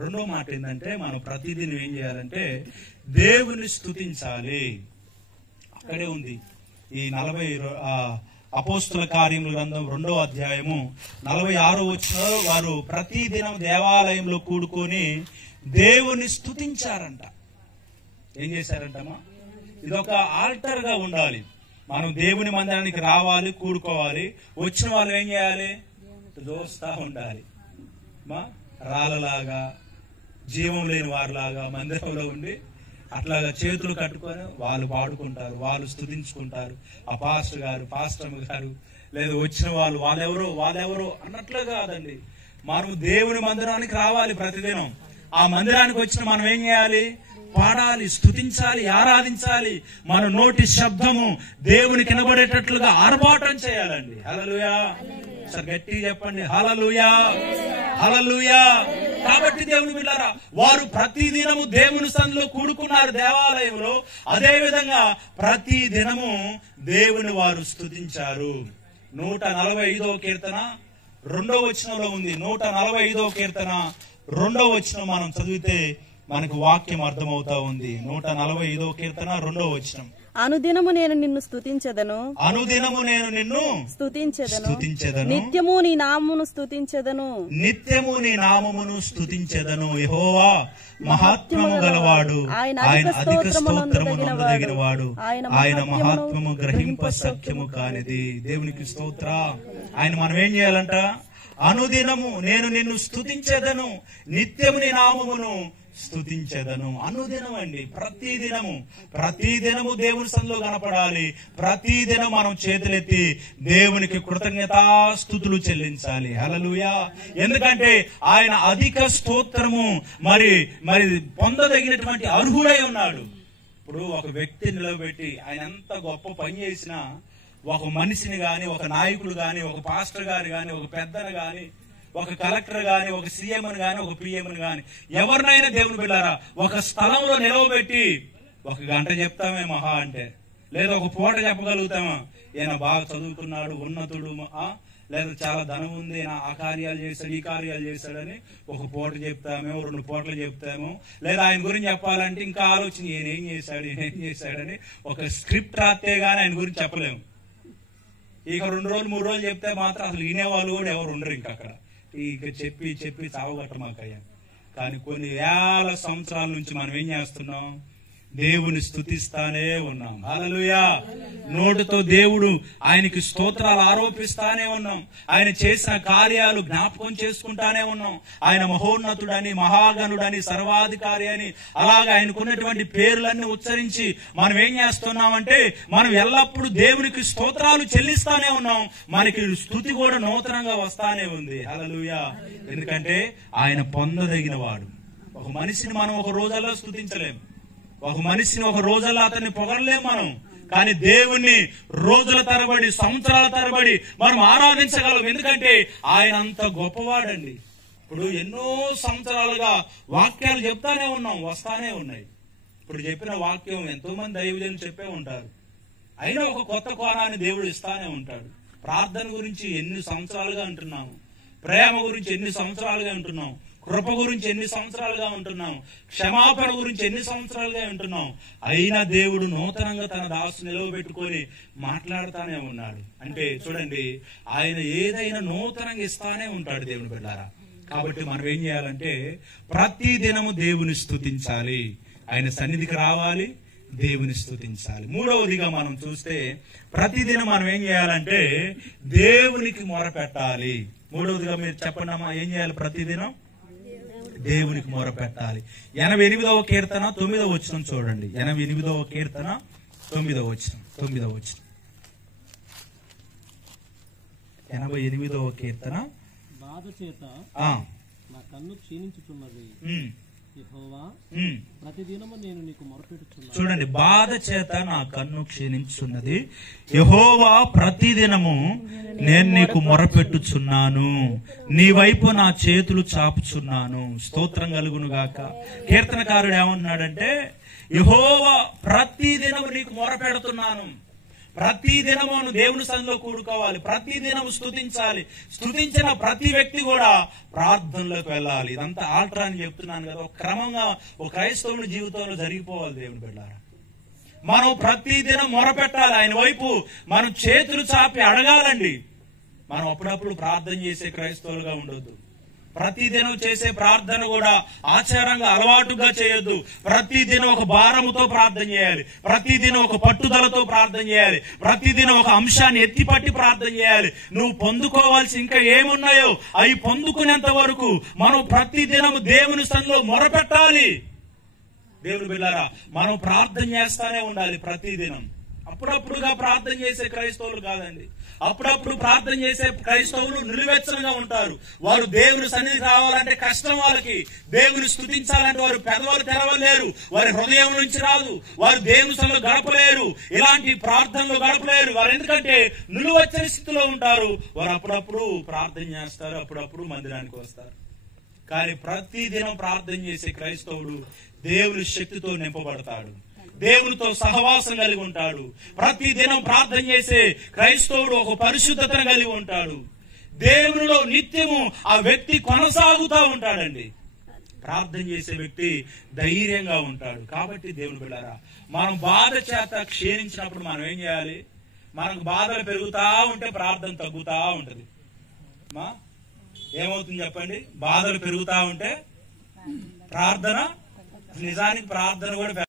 రెండో మాట ఏంటంటే మనం ప్రతిదినం ఏం చేయాలంటే దేవుని స్తుతించాలి. అక్కడే ఉంది ఈ 40 అపోస్తుల కార్యముల గ్రంథం 2వ అధ్యాయము 46వ వచనంలో వారు ప్రతిదినం దేవాలయంలో కూడుకొని దేవుని స్తుతించారంట. ఏం చేశారంటమ్మా? ఇదొక ఆల్టర్ గా ఉండాలి. మనం దేవుని మందిరానికి రావాలి, కూడుకోవాలి. వచ్చిన వాళ్ళు ఏం చేయాలి? దోస్తా ఉండాలి. రాళ్ళలాగా, జీవం లేని వారిలాగా మందిరంలో ఉండి అట్లాగా చేతులు కట్టుకొని వాళ్ళు పాడుకుంటారు, వాళ్ళు స్తుతించుకుంటారు. ఆ పాస్టర్ గారు, పాస్టమ్మ గారు, లేదా వచ్చిన వాళ్ళెవరో అన్నట్లు కాదండి. మనం దేవుని మందిరానికి రావాలి ప్రతిదినం. ఆ మందిరానికి వచ్చిన మనం ఏం చేయాలి? పాడాలి, స్తుతించాలి, ఆరాధించాలి. మన నోటి శబ్దము దేవునికి వినబడేటట్లుగా ఆర్భాటం చేయాలండి. హల్లెలూయా! సార్ గట్టిగా చెప్పండి, హల్లెలూయా, హల్లెలూయా. కాబట్టి దేవుని బిడ్డలారా, వారు ప్రతిదినము దేవుని సన్నిధిలో కూడుకున్నారు దేవాలయంలో. అదే విధంగా ప్రతి దినము దేవుని వారు స్తుతించారు. 145వ కీర్తన 2వ వచనంలో ఉంది. 145వ కీర్తన 2వ వచనం మనం చదివితే మనకు వాక్యం అర్థమవుతా ఉంది. 145వ కీర్తన 2వ వచనం. అనుదినము నేను నిన్ను స్తుతించెదను, అనుదినము నేను నిన్ను స్తుతించెదను, నిత్యము నీ నామమును స్తుతించెదను, నిత్యము నీ నామమును స్తుతించెదను. యెహోవా మహాత్మ్యము గలవాడు, ఆయన అధిక స్తోత్రము నొందదగినవాడు, ఆయన మహాత్మ్యము గ్రహింప సఖ్యము కానిది. దేవునికి స్తోత్ర. ఆయన మనం ఏం చేయాలంట? అనుదినము నేను నిన్ను స్తుతించెదను, నిత్యము నీ నామమును స్తుతించెదను. అనుదినం అండి, ప్రతిదినము దేవుని సన్నిధిలో కనపడాలి. ప్రతిదినం మనం చేతులెత్తి దేవునికి కృతజ్ఞతాస్తుతులు చెల్లించాలి. హల్లెలూయా! ఎందుకంటే ఆయన అధిక స్తోత్రము మరి పొందదగినటువంటి అర్హుడై ఉన్నాడు. ఇప్పుడు ఒక వ్యక్తిని నిలబెట్టి ఆయన ఎంత గొప్ప పని చేసినా, ఒక మనిషిని గాని, ఒక నాయకుడు గాని, ఒక పాస్టర్ గారు గాని, ఒక పెద్దను గాని, ఒక కలెక్టర్ గాని, ఒక సీఎం గాని, ఒక పిఎం గాని, ఎవరినైనా దేవుని బిడ్డలారా ఒక స్థలంలో నిలవబెట్టి 1 గంట చెప్తామే మహా అంటే, లేదా ఒక పూట చెప్పగలుగుతామా? ఈయన బాగా చదువుకున్నాడు, ఉన్నతుడు, లేదా చాలా ధనం ఉంది, ఆ కార్యాలు చేశాడు, ఈ కార్యాలు చేశాడని ఒక పూట చెప్తామో, 2 పూటలు చెప్తామో. లేదా ఆయన గురించి చెప్పాలంటే ఇంకా ఆలోచన, ఈయన ఏం చేశాడని ఒక స్క్రిప్ట్ రాస్తే గానీ ఆయన గురించి చెప్పలేము. ఇక 2 రోజులు 3 రోజులు చెప్తే మాత్రం అసలు వినేవాళ్ళు కూడా ఎవరు ఉండరు. ఇంకా అక్కడ ఇక చెప్పి చావగట్టమాకయ్యా. కానీ కొన్ని వేల సంవత్సరాల నుంచి మనం ఏం చేస్తున్నాం? దేవుని స్తుతిస్తానే ఉన్నాం. హల్లెలూయా! నోటితో దేవుడు ఆయనకి స్తోత్రాలు ఆరోపిస్తానే ఉన్నాం. ఆయన చేసిన కార్యాలు జ్ఞాపకం చేసుకుంటానే ఉన్నాం. ఆయన మహోన్నతుడని, మహాగణుడని, సర్వాధికారి అని, అలాగే ఆయనకున్నటువంటి పేర్లన్నీ ఉచ్చరించి మనం ఏం చేస్తున్నామంటే మనం ఎల్లప్పుడూ దేవునికి స్తోత్రాలు చెల్లిస్తానే ఉన్నాం. మనకి స్తుతి కూడా నూతనంగా వస్తానే ఉంది. హల్లెలూయా! ఎందుకంటే ఆయన పొందదగిన వాడు. ఒక మనిషిని మనం ఒక రోజుల్లో స్తుతించలేము, ఒక మనిషిని ఒక రోజుల్లో అతన్ని పొగడలేం మనం. కానీ దేవుణ్ణి రోజుల తరబడి, సంవత్సరాల తరబడి మనం ఆరాధించగలం. ఎందుకంటే ఆయన అంత గొప్పవాడండి. ఇప్పుడు ఎన్నో సంవత్సరాలుగా వాక్యాలు చెప్తానే ఉన్నాం, వస్తానే ఉన్నాయి. ఇప్పుడు చెప్పిన వాక్యం ఎంతో మంది దైవజనులు చెప్పే ఉంటారు. అయినా ఒక కొత్త కోణాన్ని దేవుడు ఇస్తానే ఉంటాడు. ప్రార్థన గురించి ఎన్ని సంవత్సరాలుగా అంటున్నాము, ప్రేమ గురించి ఎన్ని సంవత్సరాలుగా అంటున్నాం, కృప గురించి ఎన్ని సంవత్సరాలుగా ఉంటున్నాం, క్షమాపణ గురించి ఎన్ని సంవత్సరాలుగా ఉంటున్నాం. అయినా దేవుడు నూతనంగా తన దాసు నిలవబెట్టుకొని మాట్లాడుతానే ఉన్నాడు. అంటే చూడండి, ఆయన ఏదైనా నూతనంగా ఇస్తానే ఉంటాడు దేవుని బిడ్డలారా. కాబట్టి మనం ఏం చేయాలంటే ప్రతి దినము దేవుని స్తుతించాలి, ఆయన సన్నిధికి రావాలి, దేవుని స్తుతించాలి. 3వదిగా మనం చూస్తే ప్రతిదినం మనం ఏం చేయాలంటే దేవునికి మొరపెట్టాలి. 3వదిగా మీరు చెప్పండి అమ్మా, ఏం చేయాలి? ప్రతిదినం దేవునికి మొరపెట్టాలి. 88వ కీర్తన 9వ వచనం చూడండి. 88వ కీర్తన 9వ వచనం. 88వ కీర్తన. బాధ చేత నా కన్ను క్షీణించుచున్నది, యెహోవా ప్రతిదినము నేను నీకు మొరపెట్టుచున్నాను. చూడండి, బాధ చేత నా కన్ను క్షీణించున్నది, యెహోవా ప్రతిదినము నేను నీకు మొరపెట్టుచున్నాను, నీ వైపు నా చేతులు చాపుచున్నాను. స్తోత్రం కలుగును గాక. కీర్తనకారుడు ఏమంటున్నాడంటే, యెహోవా ప్రతిదినము నీకు మొరపెడుతున్నాను. ప్రతి దినము మనం దేవుని సన్నిధిలో కూడుకోవాలి, ప్రతి దినము స్తుతించాలి. స్తుతించిన ప్రతి వ్యక్తి కూడా ప్రార్థనలోకి వెళ్ళాలి. ఇదంతా ఆల్టర్ అని చెప్తున్నాను కదా, ఒక క్రమంగా ఒక క్రైస్తవుని జీవితంలో జరిగిపోవాలి. దేవుని బిడ్డలారా, మనం ప్రతి దినం మొరపెట్టాలి, ఆయన వైపు మనం చేతులు చాపి అడగాలండి. మనం అప్పుడప్పుడు ప్రార్థన చేసే క్రైస్తవులుగా ఉండొద్దు. ప్రతిదినం చేసే ప్రార్థన కూడా ఆచారంగా అలవాటుగా చేయొద్దు. ప్రతిదినం ఒక భారముతో ప్రార్థన చేయాలి, ప్రతిదినం ఒక పట్టుదలతో ప్రార్థన చేయాలి, ప్రతిదినం ఒక అంశాన్ని ఎత్తిపట్టి ప్రార్థన చేయాలి. నువ్వు పొందుకోవాల్సి ఇంకా ఏమున్నాయో అవి పొందుకునేంత వరకు మనం ప్రతిదినం దేవుని సన్నిధిలో మొరపెట్టాలి. దేవుని బిడ్డలారా, మనం ప్రార్థన చేస్తానే ఉండాలి ప్రతిదినం. అప్పుడప్పుడుగా ప్రార్థన చేసే క్రైస్తవులు కాదండి. అప్పుడప్పుడు ప్రార్థన చేసే క్రైస్తవులు నిలువెచ్చనగా ఉంటారు. వారు దేవుని సన్నిధి రావాలంటే కష్టం వాళ్ళకి. దేవుని స్తుతించాలంటే వారు పెదవులు తెరవలేరు, వారి హృదయం నుంచి రాదు, వారు దేవుని సన్నిధిలో గడపలేరు, ఇలాంటి ప్రార్థనలు గడపలేరు. వారు ఎందుకంటే నిలువెచ్చని స్థితిలో ఉంటారు. వారు అప్పుడప్పుడు ప్రార్థన చేస్తారు, అప్పుడప్పుడు మందిరానికి వస్తారు. కానీ ప్రతి దినం ప్రార్థన చేసే క్రైస్తవుడు దేవుని శక్తితో నింపబడతాడు, దేవునితో సహవాసం కలిగి ఉంటాడు. ప్రతి దినం ప్రార్థన చేసే క్రైస్తవుడు ఒక పరిశుద్ధతను కలిగి ఉంటాడు. దేవునిలో నిత్యము ఆ వ్యక్తి కొనసాగుతూ ఉంటాడండి. ప్రార్థన చేసే వ్యక్తి ధైర్యంగా ఉంటాడు. కాబట్టి దేవుని బిడ్డలారా, మనం బాధ చేత క్షీణించినప్పుడు మనం ఏం చేయాలి? మనకు బాధలు పెరుగుతా ఉంటే ప్రార్థన తగ్గుతా ఉంటది. ఏమవుతుంది చెప్పండి? బాధలు పెరుగుతా ఉంటే ప్రార్థన, నిజానికి ప్రార్థన కూడా